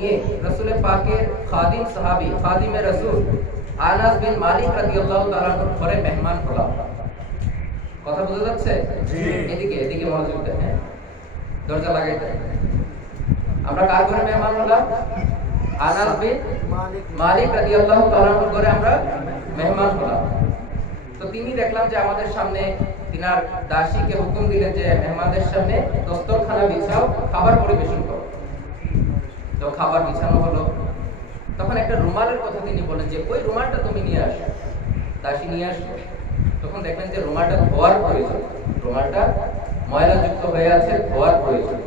নিয়ে রাসূলের পাকের খাদিম সাহাবী খাদিমে রাসূল আনাস বিন মালিক রাদিয়াল্লাহু তাআলা ঘরে মেহমান হলাম। কথা বোঝা যাচ্ছে? জি। এদিকে মনোযোগ দেন। হ্যাঁ, দরজা লাগাইতে। আমরা কার ঘরে মেহমান হলাম? আনাস বিন মালিক রাদিয়াল্লাহু তাআলা ঘরে আমরা মেহমান হলাম। তো তিনি দেখলাম যে আমাদের সামনে তিনার দাসীকে হুকুম দিলেন যে মেহমানদের সামনে দস্তরখানা বিছাও, খাবার পরিবেশন করো। তো খাবার বিছানো হলো। তখন একটা রুমালের কথা তিনি বলেন যে ওই রুমালটা তুমি নিয়ে আসো। দাসী নিয়ে আসলো। তখন দেখলেন যে রুমালটা ধোয়ার প্রয়োজন, রুমালটা ময়লাযুক্ত হয়ে আছে, ধোয়ার প্রয়োজন।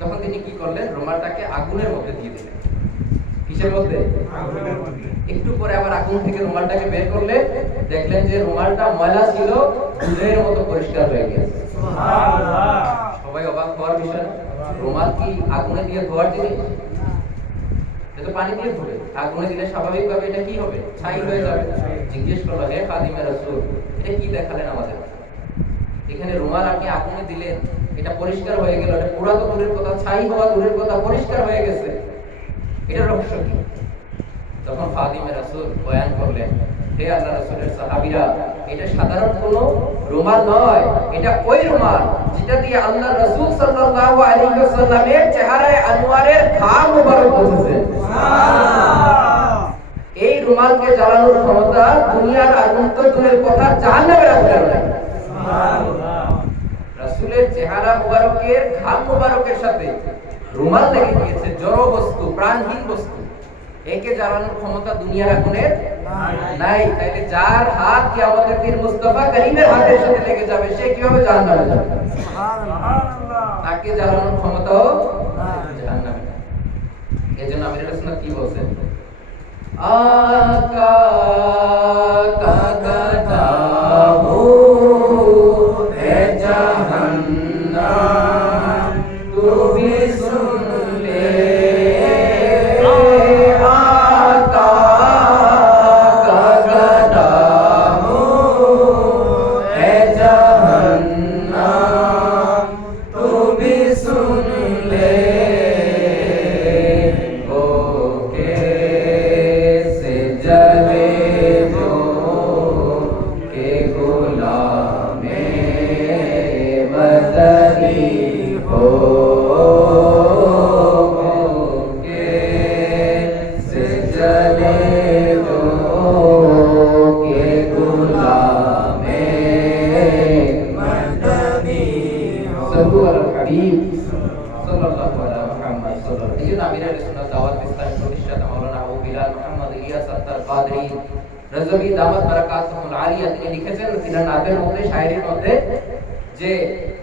তখন তিনি কি করলেন, রুমালটাকে আগুনের মধ্যে দিয়ে দিলেন। কিসের মধ্যে? আগুনের মধ্যে। একটু পরে আবার আগুন থেকে রুমালটাকে বের করলে দেখলেন যে রুমালটা ময়লা ছিল, দুধের মতো পরিষ্কার হয়ে গেছে। সুবহানাল্লাহ। সবাই অবাক হওয়ার বিষয়। রুমাল কি আগুনে দিয়ে ধোয়ার জিনিস? এটা তো পানি দিয়ে ধোবে, আগুনে দিলে স্বাভাবিকভাবে এটা কি হবে? ছাই হয়ে যাবে। জিজ্ঞেস করলো, হে খাদিমে রাসূল, এটা কি দেখালেন আমাদের? এখানে রুমাল আপনি আগুনে দিলেন, এটা পরিষ্কার হয়ে গেল, এটা পুরা তো দূরের কথা, ছাই হওয়া দূরের কথা, পরিষ্কার হয়ে গেছে, এটা রহস্য কি? তখন খাদিমে রাসূল বয়ান করলেন, হে আল্লাহর রাসূলের সাহাবীরা, এটা সাধারণ কোনো রুমাল নয়, এটা ওই রুমাল যেটা দিয়ে আল্লাহর রাসূল সাল্লাল্লাহু আলাইহি ওয়াসাল্লামের চেহারায় আনোয়ারের ঘাম মুবারক পৌঁছেছে। সুবহানাল্লাহ। এই রুমালকে জ্বালানোর ক্ষমতা দুনিয়ার আগুন তো দূরের কথা, জাহান্নামের আগুনের নাই। সুবহানাল্লাহ। রাসূলের চেহারা মুবারকের ঘাম মুবারকের সাথে রুমাল লেগে গিয়েছে, জড় বস্তু, প্রাণহীন বস্তু, একে জ্বালানোর ক্ষমতা দুনিয়ার আগুনের নাই। তাইলে যার হাত কিয়ামতের দিন মুস্তাফা করিমের হাতের সাথে লেগে যাবে, সে কিভাবে জাহান্নামে যাবে? সুবহানাল্লাহ। তাকে জ্বালানোর ক্ষমতাও জাহান্নামে। এজন্য আমির রাসূল কি বলেন, আকা কাকাতা হো হে জাহান্নাম তু ভি সুন লে, রাজবি দামাত বারাকাতুহুল আলিয়া তিনি লিখেছেন তিনার নাতের মধ্যে, শায়রির মধ্যে, যে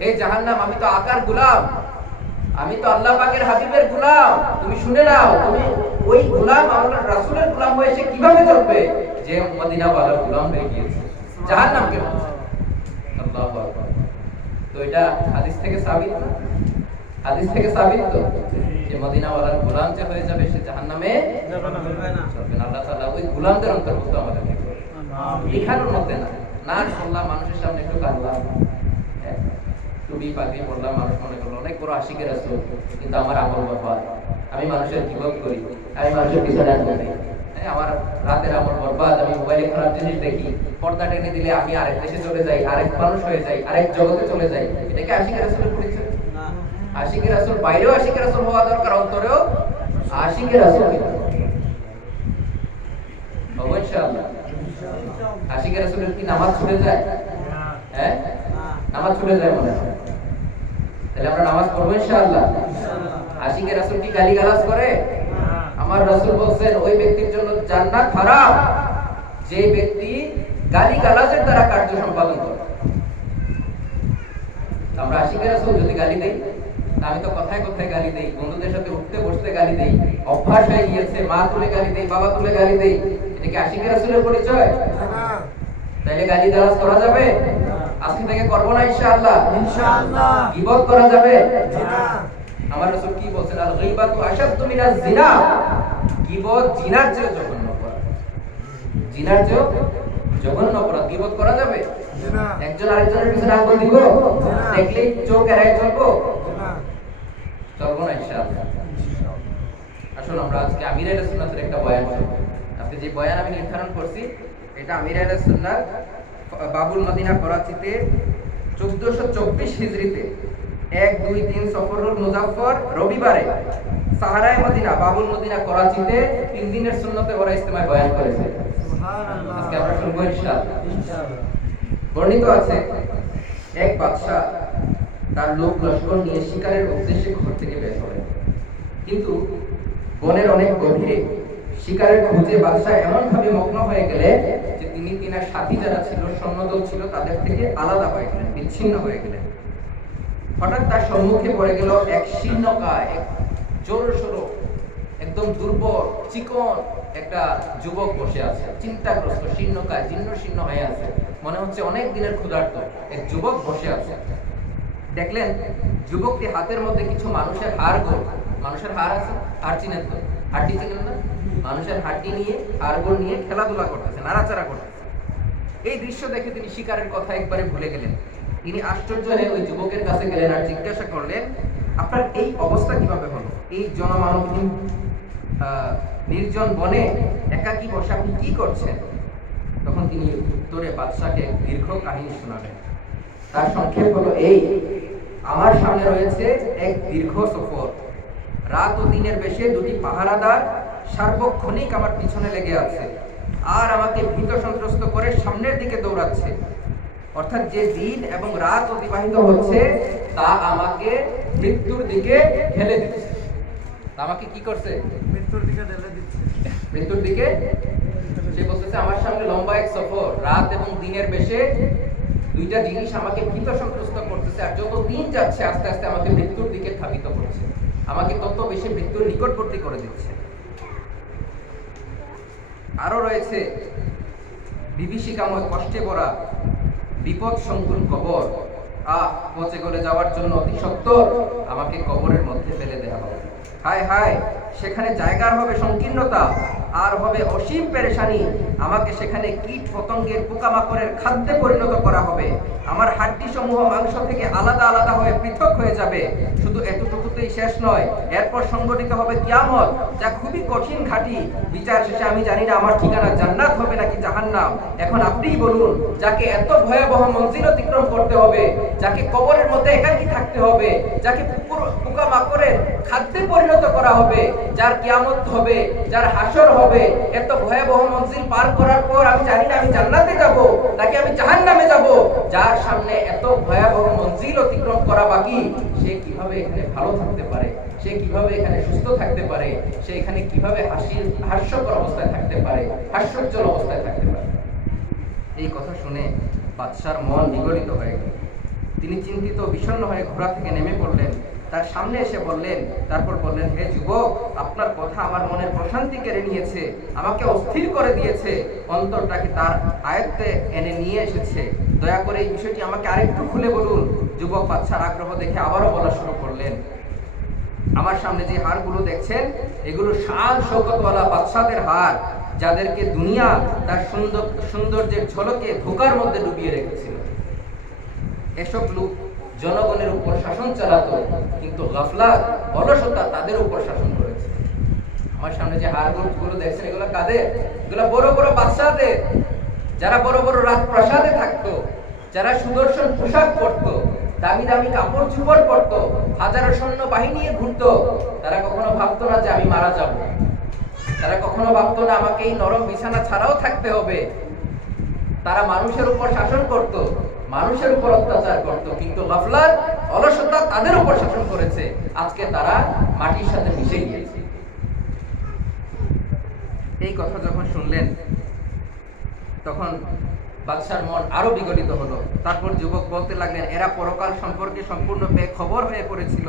হে জাহান্নাম, আমি তো আকার গোলাম, আমি তো আল্লাহ পাকের হাবিবের গোলাম, তুমি শুনে নাও, তুমি ওই গোলাম আল্লাহর রাসূলের গোলাম হয়ে সে কিভাবে চলবে যে মদিনা ওয়ালার গোলাম হয়ে গিয়েছে, জাহান্নামকে বলছে। আল্লাহু আকবার। তো এটা হাদিস থেকে সাবিত না? হাদিস থেকে সাবিত তো যে মদিনা ওয়ালার গোলাম যে হয়ে যাবে সে জাহান্নামে যাবে না। আল্লাহ তাআলা ওই গোলামদের অন্তর্ভুক্ত আমাদেরকে করে। লিখানোর মধ্যে না, নাচ করলাম মানুষের সামনে, একটু গাইলাম, টুপি পাগড়ি পরলাম, মানুষ মনে করলো অনেক বড় আশিকের রাসূল, কিন্তু আমার আমল বরবাদ, আমি মানুষের গীবত করি, আমি মানুষের পিছনে আনি, আমার রাতের আমল বরবাদ, আমি মোবাইলে খারাপ জিনিস দেখি, পর্দা টেনে দিলে আমি আরেক দেশে চলে যাই, আরেক মানুষ হয়ে যাই, আরেক জগতে চলে যাই। এটা কি আশিকের রাসূলের পরিচয়? আশিকের রাসূল বাইরেও আশিকের রাসূল হওয়া দরকার, অন্তরেও আশিকের রাসূল হতে হবে। ইনশাআল্লাহ। আশিকের রাসূলের কি নামাজ ছুটে যায়? হ্যাঁ, নামাজ ছুটে যায় মনে হয়? তাহলে আমরা নামাজ পড়বো ইনশাআল্লাহ। আশিকের রাসূল কি গালিগালাজ করে? আমার রাসূল বলেন ওই ব্যক্তির জন্য জান্নাত হারাম যে ব্যক্তি গালিগালাজের দ্বারা কার্য সম্পাদন করে। আমরা আশিকের রাসূল যদি গালি দেই, আমি তো কথায় কথায় গালি দেই, বন্ধুদের সাথে উঠতে বসতে গালি দেই, অভ্যাস হয়ে গিয়েছে, মা তুলে গালি দেই, বাবা তুলে গালি দেই, এটা কি আশিকের রাসূলের পরিচয়? না। তাইলে গালি গালাজ করা যাবে? আজকে থেকে করব না ইনশাআল্লাহ। ইনশাআল্লাহ। গীবত করা যাবে? না। আমার রাসূল কি বলেন, আল গীবাতু আশাদ্দু মিনাজ জিনা, গীবত জিনার চেয়ে জঘন্য অপরাধ, জিনার চেয়ে জঘন্য অপরাধ। গীবত করা যাবে? না। একজন আরেকজনের পিছনে আঙ্গুল দিব, দেখলেই চোখ এড়ায় চলবো? না, চলবো না ইনশাআল্লাহ। আসুন আসুন আমরা আজকে আমির আহলে সুন্নাতের একটা বয়ান শুনবো। আজকে যে বয়ান আমি নির্ধারণ করছি এটা আমির আহলে সুন্নাত বাবুল মদিনা করাচিতে 1424 হিজরিতে 1-2-3 সফরুল মুজাফফর রবিবারে সাহারায়ে মদিনা বাবুল মদিনা করাচিতে 3 দিনের সুন্নতে ওরা ইজতেমায় বয়ান করেছে। সুবহানাল্লাহ। আজকে আমরা শুনবো ইনশাআল্লাহ। বর্ণিত আছে এক বাদশা তার লোক লস্কর নিয়ে শিকারের উদ্দেশ্যে ঘর থেকে বের হলেন, কিন্তু বনের অনেক গভীরে শিকারের খোঁজে বাদশা এমন ভাবে মগ্ন হয়ে গেলেন যে তিনি তিনার সাথী যারা ছিল, সৈন্যদল ছিল, তাদের থেকে আলাদা হয়ে গেলেন, বিচ্ছিন্ন হয়ে গেলেন। হঠাৎ তার সম্মুখে পড়ে গেল এক শীর্ণকায়, এক জোরসোরো, একদম দুর্বল চিকন একটা যুবক বসে আছে, চিন্তাগ্রস্ত, শীর্ণকায়, জীর্ণ শীর্ণ হয়ে আছে, মনে হচ্ছে অনেক দিনের ক্ষুধার্ত এক যুবক বসে আছে। দেখলেন যুবকটি হাতের মধ্যে কিছু মানুষের হাড় গোড়, মানুষের হাড় আছে, হাড় চিনেন তো, হাড্ডি চিনেন না, মানুষের হাড্ডি নিয়ে হাড় গোড় নিয়ে খেলাধুলা করতেছে, নাড়াচাড়া করতেছে। এই দৃশ্য দেখে তিনি শিকারের কথা একবারে ভুলে গেলেন। তিনি আশ্চর্য হয়ে ওই যুবকের কাছে গেলেন আর জিজ্ঞাসা করলেন, আপনার এই অবস্থা কিভাবে হলো? এই জনমানবহীন নির্জন বনে একাকী বসে আপনি কি করছেন? তখন তিনি উত্তরে বাদশাকে দীর্ঘ কাহিনী শোনালেন। তার সংক্ষেপ হলো এই, আমার সামনে রয়েছে এক দীর্ঘ সফর, রাত ও দিনের বেশে দুটি পাহারাদার সার্বক্ষণিক আমার পিছনে লেগে আছে আর আমাকে ভীত সন্ত্রস্ত করে সামনের দিকে দৌড়াচ্ছে। অর্থাৎ যে দিন এবং রাত অতিবাহিত হচ্ছে তা আমাকে মৃত্যুর দিকে ঠেলে দিচ্ছে। আমাকে কি করছে? মৃত্যুর দিকে ঠেলে দিচ্ছে। মৃত্যুর দিকে। সে বলতেছে আমার সামনে লম্বা এক সফর, রাত এবং দিনের বেশে দুইটা জিনিস আমাকে ভীত সন্ত্রস্ত করতেছে, আর যত দিন যাচ্ছে আস্তে আস্তে আমাকে মৃত্যুর দিকে ধাবিত করছে, আমাকে তত বেশি মৃত্যুর নিকটবর্তী করে দিচ্ছে। আরো রয়েছে বিভীষিকাময় কষ্টে ভরা বিপদ সংকুল কবর, পচে গলে যাওয়ার জন্য অতি সত্বর আমাকে কবরের মধ্যে ফেলে দেওয়া হবে। হায় হায়, সেখানে জায়গার হবে সংকীর্ণতা আর হবে অসীম পেরেশানি। আমাকে সেখানে কীট পতঙ্গের পোকামাকড়ের খাদ্যে পরিণত করা হবে। আমার হাড্ডি সমূহ মাংস থেকে আলাদা আলাদা হয়ে পৃথক হয়ে যাবে। শুধু এতটুকুতেই শেষ নয়, এরপর সংগঠিত হবে কিয়ামত, যা খুবই কঠিন ঘাটি। বিচার শেষে আমি জানি না আমার ঠিকানা জান্নাত হবে নাকি জাহান্নাম। এখন আপনিই বলুন, যাকে এত ভয়াবহ মঞ্জিল অতিক্রম করতে হবে, যাকে কবরের মধ্যে একাকী থাকতে হবে, যাকে পোকামাকড়ের খাদ্যে পরিণত করা হবে, যার কিয়ামত হবে, যার হাসর হবে, এত ভয়াবহ মঞ্জিল পার করার পর আমি জানি না আমি জান্নাতে যাব নাকি আমি জাহান্নামে যাব। যার সামনে এত ভয়াবহ মঞ্জিল অতিক্রম করা বাকি, সে কিভাবে এখানে ভালো থাকতে পারে? সে কিভাবে এখানে সুস্থ থাকতে পারে? সে এখানে কিভাবে হাস্যকর অবস্থায় থাকতে পারে, হাস্যোজ্জ্বল অবস্থায় থাকতে পারে? এই কথা শুনে বাদশার মন বিগলিত হয়ে গেল। তিনি চিন্তিত বিষণ্ণ হয়ে ঘোড়া থেকে নেমে পড়লেন, তার সামনে এসে বললেন, তারপর বললেন, হে যুবক, আপনার কথা আমার মনের প্রশান্তি কেড়ে নিয়েছে, আমাকে অস্থির করে দিয়েছে, অন্তরটাকে তার আয়ত্তে এনে নিয়ে এসেছে। দয়া করে এই বিষয়টি আমাকে আরেকটু খুলে বলুন। যুবক বাদশার আগ্রহ দেখে আবারও বলা শুরু করলেন, আমার সামনে যে হাড়গুলো দেখছেন, এগুলো শান শৌকতওয়ালা বাদশাদের হাড়, যাদেরকে দুনিয়া তার সৌন্দর্যের ঝলকে ধোঁকার মধ্যে ডুবিয়ে রেখেছিল। এসব লোক জনগণের উপর শাসন চালাতো, কিন্তু গাফলাত, অলসতা তাদের উপর শাসন করেছে। আমার সামনে যে হাড়গুলো দেখছেন, এগুলো কাদের? এগুলো বড় বড় বাদশাদের, যারা বড় বড় রাজপ্রাসাদে থাকতো, যারা সুদর্শন পোশাক পরতো, দামি দামি কাপড় চোপড় পরতো, হাজারো সৈন্য বাহিনী নিয়ে ঘুরতো। তারা কখনো ভাবতো না যে আমি মারা যাব, তারা কখনো ভাবতো না আমাকে এই নরম বিছানা ছাড়াও থাকতে হবে। তারা মানুষের উপর শাসন করত, মানুষের উপর অত্যাচার করত, কিন্তু গাফলাত, অলসতা তাদের উপর শাসন করেছে। আজকে তারা মাটির সাথে মিশে গিয়েছে। এই কথা যখন শুনলেন, তখন বাদশার মন আরো বিগলিত হলো। তারপর যুবক বলতে লাগলেন, এরা পরকাল সম্পর্কে সম্পূর্ণ বেখবর হয়ে পড়েছিল।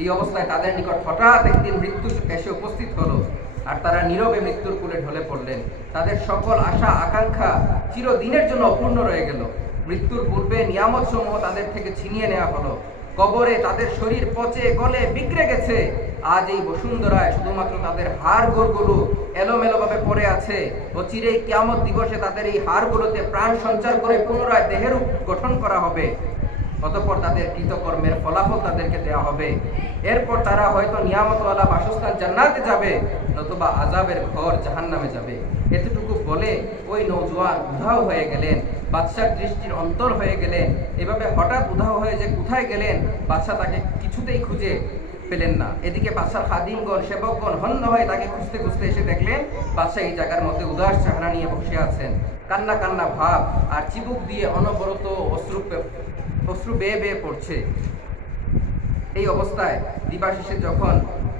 এই অবস্থায় তাদের নিকট হঠাৎ একদিন মৃত্যু এসে উপস্থিত হলো, আর তারা নীরবে মৃত্যুর কোলে ঢলে পড়লেন। তাদের সকল আশা আকাঙ্ক্ষা চিরদিনের জন্য অপূর্ণ রয়ে গেল। মৃত্যুর পূর্বে নিয়ামত সমূহ তাদের থেকে ছিনিয়ে নেওয়া হলো। কবরে তাদের শরীর পচে গলে বিগড়ে গেছে। আজ এই বসুন্ধরায় শুধুমাত্র তাদের হাড় গোড়গুলো এলোমেলোভাবে পড়ে আছে। অচিরেই কিয়ামত দিবসে তাদের এই হাড়গুলোতে প্রাণ সঞ্চার করে পুনরায় দেহের গঠন করা হবে। অতঃপর তাদের কৃতকর্মের ফলাফল তাদেরকে দেওয়া হবে। এরপর তারা হয়তো নিয়ামতওয়ালা বাসস্থান জান্নাতে যাবে, নতুবা আযাবের ঘর জাহান্নামে যাবে। এতটুকু বলে ওই নওজোয়ান উধাও হয়ে গেলেন, বাদশার দৃষ্টির অন্তর হয়ে গেলেন। এভাবে হঠাৎ উধাও হয়ে যে কোথায় গেলেন, বাদশা তাকে কিছুতেই খুঁজে পেলেন না। এদিকে বাদশার খাদিমগণ, সেবকগণ হন্য হয়ে তাকে খুঁজতে খুঁজতে এসে দেখলেন বাদশা এই জায়গার মধ্যে উদাস চেহারা নিয়ে বসে আছেন, কান্না কান্না ভাব, আর চিবুক দিয়ে অনবরত অশ্রু বেয়ে বেয়ে পড়ছে। এই অবস্থায় দিবাশেষে যখন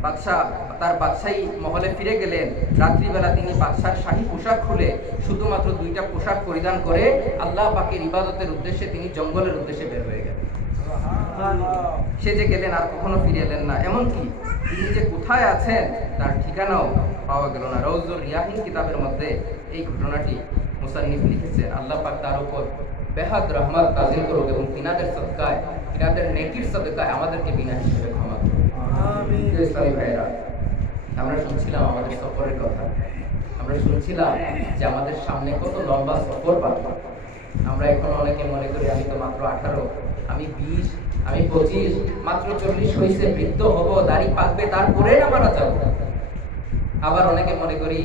বাদশাহ তার বাদশাহী মহলে ফিরে গেলেন, রাত্রিবেলা তিনি বাদশার শাহী পোশাক খুলে শুধুমাত্র 2টা পোশাক পরিধান করে আল্লাহ পাকের ইবাদতের উদ্দেশ্যে তিনি জঙ্গলের উদ্দেশ্যে বের হয়ে গেলেন। সে যে গেলেন আর কখনো ফিরে এলেন না। এমনকি তিনি যে কোথায় আছেন তার ঠিকানাও পাওয়া গেল না। রওজুর রিয়াহিন কিতাবের মধ্যে এই ঘটনাটি মুসান্নিফ লিখেছেন। আল্লাহ পাক তার উপর বেহাদ রহমত নাযিল করুক এবং তিনাদের সদকায়, তিনাদের নেকির সদকায় আমাদেরকে বিনা হিসেবে ক্ষমা করুক। আমিন। ইসলামী ভাইরা, আমরা শুনছিলাম আমাদের সফরের কথা। আমরা শুনছিলাম যে আমাদের সামনে কত লম্বা সফর বাকি। আমরা এখন অনেকে মনে করি আমি তো মাত্র 18, আমি 20, আমি 25, মাত্র 40 হইছে, বৃদ্ধ হব, দাড়ি পাকবে, তারপরে না মারা যাব। আবার অনেকে মনে করি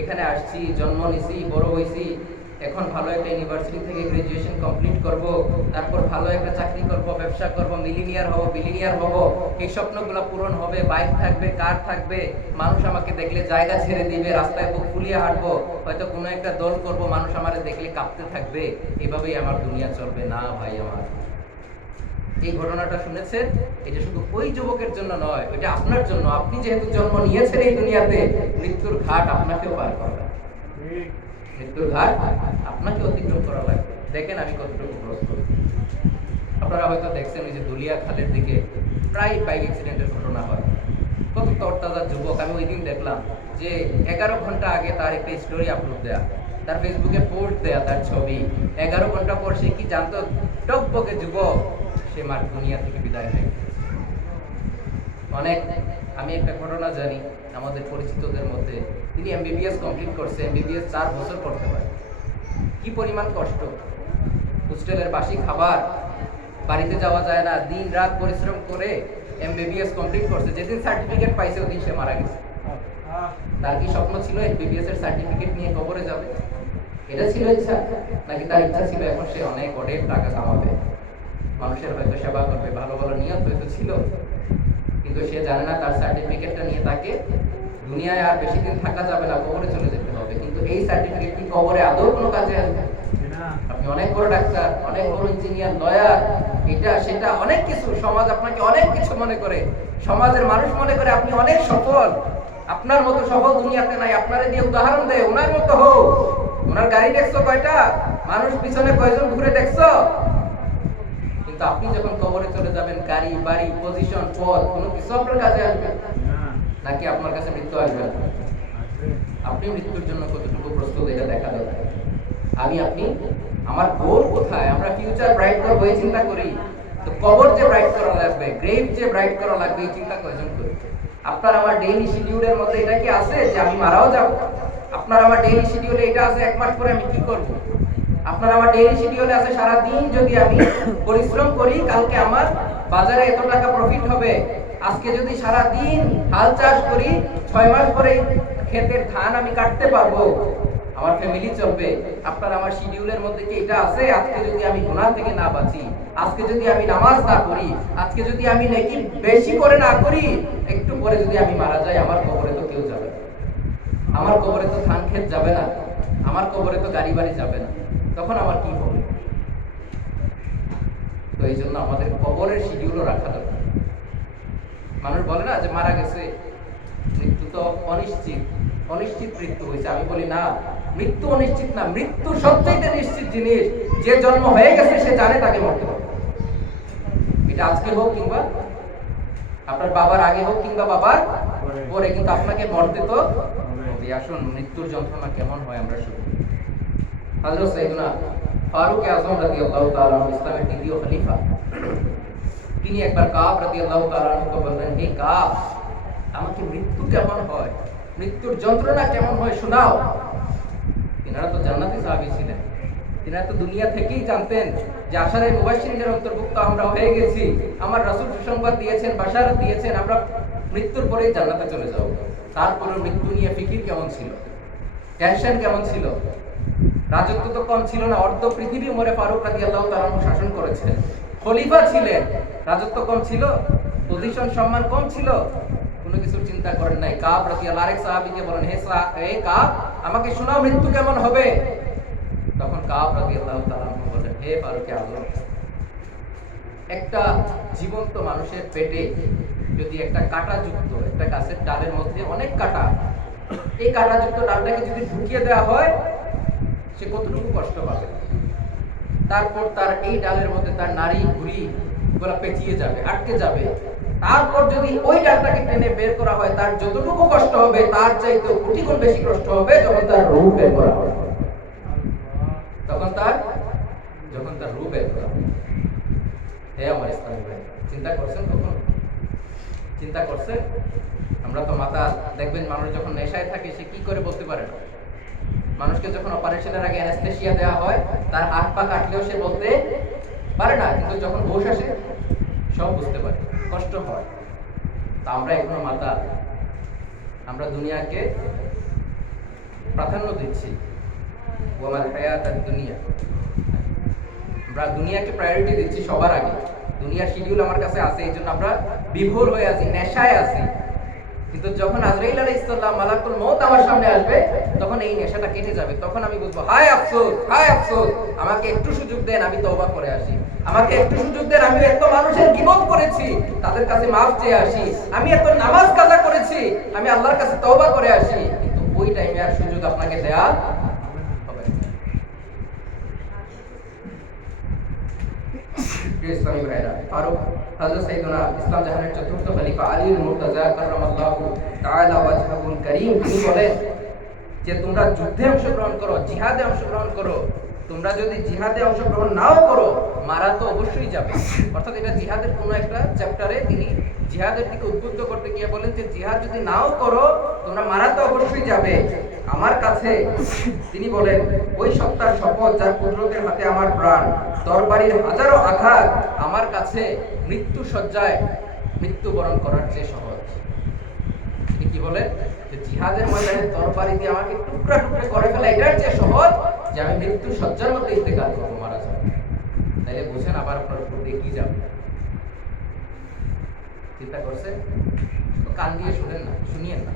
এখানে আসছি, জন্ম নিছি, বড় হইছি, এখন ভালো একটা ইউনিভার্সিটি থেকে গ্রাজুয়েশন কমপ্লিট করব, তারপর ভালো একটা চাকরি করব, ব্যবসা করব, মিলিনিয়ার হব, বিলিনিয়ার হব, এই স্বপ্নগুলো পূরণ হবে, বাইক থাকবে, কার থাকবে, মানুষ আমাকে দেখলে জায়গা ছেড়ে দিবে, রাস্তায় বুক ফুলিয়ে হাঁটবো, হয়তো কোনো একটা দল করব, মানুষ আমারে দেখলে কাঁপতে থাকবে, এভাবেই আমার দুনিয়া চলবে। না ভাই আমার, এই ঘটনাটা শুনেছেন, এটা শুধু ওই যুবকের জন্য নয়, এটা আপনার জন্য। আপনি যেহেতু জন্ম নিয়েছেন এই দুনিয়াতে, মৃত্যুর ঘাট আপনাকেও পার করা লাগবে, মৃত্যুর ঘাট আপনাকে অতিক্রম করা লাগবে। দেখেন আমি কতটুকু প্রস্তুত। আপনারা হয়তো দেখছেন ওই যে দুলিয়া খালের দিকে প্রায় বাইক অ্যাক্সিডেন্টের ঘটনা হয়। কত তরতাজা যুবক, আমি ওই দিন দেখলাম যে 11 ঘন্টা আগে তার একটা স্টোরি আপলোড দেয়া, তার ফেসবুকে পোস্ট দেয়া, তার ছবি। 11 ঘন্টা পর সে কি জানতো, টকবকে যুবক, সে মার দুনিয়া থেকে বিদায় হয়ে গেছে। অনেক, আমি একটা ঘটনা জানি আমাদের পরিচিতদের মধ্যে, তিনি এমবিবিএস কমপ্লিট করছে, এমবিবিএস 4 বছর করতে পারে। কি পরিমাণ কষ্ট, হোস্টেলের বাসি খাবার, বাড়িতে যাওয়া যায় না, দিন রাত পরিশ্রম করে এমবিবিএস কমপ্লিট করছে। যেদিন সার্টিফিকেট পাইছে ওদিন সে মারা গেছে। তার কি স্বপ্ন ছিল এমবিবিএস এর সার্টিফিকেট নিয়ে কবরে যাবে? এটা ছিল ইচ্ছা, নাকি তার ইচ্ছা ছিল এখন সে অনেক টাকা কামাবে, মানুষের হয়তো সেবা করবে, ভালো ভালো নিয়ত হয়তো ছিল, কিন্তু সে জানে না তার সার্টিফিকেটটা নিয়ে তাকে দুনিয়ায় আর বেশি দিন থাকা যাবে না, কবরে চলে যেতে হবে। কিন্তু এই সার্টিফিকেট কি কবরে আদৌ কোনো কাজে আসবে? আপনি অনেক বড় ডাক্তার, অনেক বড় ইঞ্জিনিয়ার, লয়ার, এটা সেটা অনেক কিছু, সমাজ আপনাকে অনেক কিছু মনে করে, সমাজের মানুষ মনে করে আপনি অনেক সফল। আপনার মতো সফল দুনিয়াতে নাই। আপনারে দিয়ে উদাহরণ দেয়, ওনার মতো হোক। ওনার গাড়ি দেখছো কয়টা, মানুষ পিছনে কয়জন ঘুরে দেখছো? কিন্তু আপনি যখন কবরে চলে যাবেন, গাড়ি, বাড়ি, পজিশন, পদ, কোনো কিছু আপনার কাজে আসবে নাকি আপনার কাছে মৃত্যু আসবে? আপনি মৃত্যুর জন্য কতটুকু প্রস্তুত, এটা দেখা দরকার। আপনি, আমার গোল কোথায়? আমরা ফিউচার ব্রাইট করব এই চিন্তা করি, তো কবর যে ব্রাইট করা লাগবে, গ্রেভ যে ব্রাইট করা লাগবে, এই চিন্তা কয়জন করি? আপনার আমার ডেইলি শিডিউলের মধ্যে এটা কি আছে যে আমি মারাও যাব? আপনার আমার ডেইলি শিডিউলে এটা আছে 1 মাস পরে আমি কি করব? আপনার আমার ডেইলি শিডিউলে আছে সারা দিন যদি আমি পরিশ্রম করি, কালকে আমার বাজারে এত টাকা প্রফিট হবে। আজকে যদি সারা দিন হাল চাষ করি, 6 মাস পরে ক্ষেতের ধান আমি কাটতে পারবো, আমার ফ্যামিলি চলবে। আপনার আমার শিডিউলের মধ্যে কি এটা আছে? আজকে যদি আমি গুনাহ থেকে না বাঁচি, আজকে যদি আমি নামাজ না পড়ি, আজকে যদি আমি নেকি বেশি করে না করি, একটু পরে যদি আমি মারা যাই, আমার কবরে তো কেউ যাবে না, আমার কবরে তো ধান ক্ষেত যাবে না, আমার কবরে তো গাড়ি বাড়ি যাবে না, তখন আমার কি হবে? তো এই জন্য আমাদের কবরের শিডিউলও রাখা দরকার। মানুষ বলে না যে মারা গেছে, মৃত্যু তো অনিশ্চিত, অনিশ্চিত মৃত্যু হয়েছে। আমি বলি না, মৃত্যু অনিশ্চিত না, মৃত্যু সবচেয়ে নিশ্চিত জিনিস। যে জন্ম হয়ে গেছে সে জানে তাকে মরতে হবে। এটা আজকে হোক কিংবা আপনার বাবার আগে হোক কিংবা বাবার পরে, কিন্তু আপনাকে মরতে তো হবে। আসুন, মৃত্যুর যন্ত্রণা কেমন হয় আমরা শুনি। হযরত সাইয়েদনা ফারুক আযম রাদিয়াল্লাহু তাআলা ইসলামের দ্বিতীয় খলিফা, তিনি একবার কাব রাদিয়াল্লাহু তাআলা কে বললেন, হে কাব, আমাকে মৃত্যু কেমন হয়, মৃত্যুর যন্ত্রণা কেমন হয় শোনাও। তিনারা তো জান্নাতি সাহাবী ছিলেন। তিনি তো দুনিয়া থেকেই জানতেন যে আশারে মুবাশশিরিনের অন্তর্ভুক্ত আমরা হয়ে গেছি, আমার রাসূল সুসংবাদ দিয়েছেন, বাশারত দিয়েছেন আমরা মৃত্যুর পরেই জান্নাতে চলে যাব। তারপরে মৃত্যু নিয়ে ফিকির কেমন ছিল, টেনশন কেমন ছিল। রাজত্ব তো কম ছিল না, অর্ধ পৃথিবী উমরে ফারুক রাদিয়াল্লাহু তাআলা শাসন করেছেন, খলিফা ছিলেন, রাজত্ব কম ছিল, পজিশন সম্মান কম ছিল, কোনো কিছু চিন্তা করেন নাই। কাব রাদিয়াল্লাহু আরেক সাহাবীকে বলেন, হে কাব আমাকে শোনাও মৃত্যু কেমন হবে। তখন কাব রাদিয়াল্লাহু তাআলা বলেন, হে ফারুক আযম, একটা জীবন্ত মানুষের পেটে যদি একটা কাঁটাযুক্ত একটা গাছের ডালের মধ্যে অনেক কাঁটা, এই কাঁটাযুক্ত ডালটাকে যদি ঢুকিয়ে দেওয়া হয় সে কতটুকু কষ্ট পাবে। তারপর তার এই ডালের মধ্যে তার নাড়ি ভুঁড়ি গুলা পেঁচিয়ে যাবে, আটকে যাবে। তারপর যদি ওই ডালটাকে টেনে বের করা হয় তার যতটুকু কষ্ট হবে তার চাইতে কোটি গুণ বেশি কষ্ট হবে যখন তার রূহ বের করা হবে। যখন তার রূহ বের করা হবে। হে আমার ইসলামী ভাই, চিন্তা করছেন কখনো? চিন্তা করছেন? আমরা তো মাথা দেখবেন মানুষ যখন নেশায় থাকে সে কি করে বলতে পারে না। মানুষকে যখন অপারেশনের আগে অ্যানেস্থেসিয়া দেওয়া হয় তার হাত পা কাটলেও সে বলতে পারে না, কিন্তু যখন হুঁশ আসে সব বুঝতে পারে, কষ্ট হয়। তা আমরা এখনো মাথা, আমরা দুনিয়াকে প্রাধান্য দিচ্ছি, ওয়ামাল হায়াতাদ দুনিয়া, আমরা দুনিয়াকে প্রায়োরিটি দিচ্ছি সবার আগে। দুনিয়ার শিডিউল আমার কাছে আছে, এই জন্য আমরা বিভোর হয়ে আছি, নেশায় আছি। কিন্তু যখন আজরাইল আলাইহিস সালাম মালাকুল মউত আমার সামনে আসবে তখন এই নেশাটা কেটে যাবে। তখন আমি বুঝবো হায় আফসোস, হায় আফসোস, আমাকে একটু সুযোগ দেন আমি তওবা করে আসি, আমাকে একটু সুযোগ দেন আমি এত মানুষের গীবত করেছি তাদের কাছে মাফ চেয়ে আসি, আমি এত নামাজ কাজা করেছি আমি আল্লাহর কাছে তওবা করে আসি। কিন্তু ওই টাইমে আর সুযোগ আপনাকে দেয়া হবে না। ইসলামী ভাইরা, ফারুক হযরত সাইয়েদনা ইসলাম জাহানের চতুর্থ খলিফা আলীর মুর্তাজা কাররামাল্লাহু তাআলা ওয়াজহুল কারীম তিনি বলেন যে তোমরা যুদ্ধে অংশগ্রহণ করো, জিহাদে অংশগ্রহণ করো, তোমরা যদি জিহাদে অংশগ্রহণ নাও করো মারা তো অবশ্যই যাবে। অর্থাৎ এটা জিহাদের কোনো একটা চ্যাপ্টারে তিনি জিহাদের দিকে উদ্বুদ্ধ করতে গিয়ে বলেন যে জিহাদ যদি নাও করো তোমরা মারা তো অবশ্যই যাবে। আমার কাছে তিনি বলেন ওই সত্তার শপথ যার কুদরতের হাতে আমার প্রাণ, তরবারির হাজারো আঘাত আমার কাছে মৃত্যু শয্যায় মৃত্যুবরণ করার চেয়ে সহজ। তিনি কি বলেন যে জিহাদের ময়দানে তরবারি দিয়ে আমাকে টুকরা টুকরা করে ফেলা এটার চেয়ে সহজ যে আমি মৃত্যু শয্যার মধ্যে ইন্তেকাল করব, মারা যাব। তাইলে বুঝেন আবার আপনার উপর দিয়ে কি যাবে। চিন্তা করছেন? কান দিয়ে শুনেন না, শুনিয়েন না।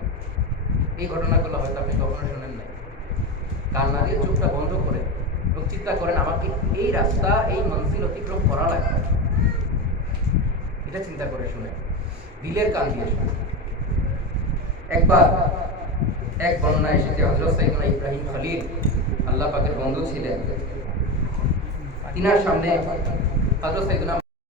এই ঘটনাগুলো হয়তো আপনি কখনো শুনেন নাই। কান না দিয়ে চোখটা বন্ধ করে এবং চিন্তা করেন আমাকে এই রাস্তা এই মঞ্জিল অতিক্রম করা লাগবে, এটা চিন্তা করে শুনে, দিলের কান দিয়ে শুনে। একবার এক বর্ণনা এসেছে হযরত সাইয়েদনা ইব্রাহিম খলিল আল্লাহ পাকের বন্ধু ছিলেন, তিনার সামনে হযরত সাইয়েদনা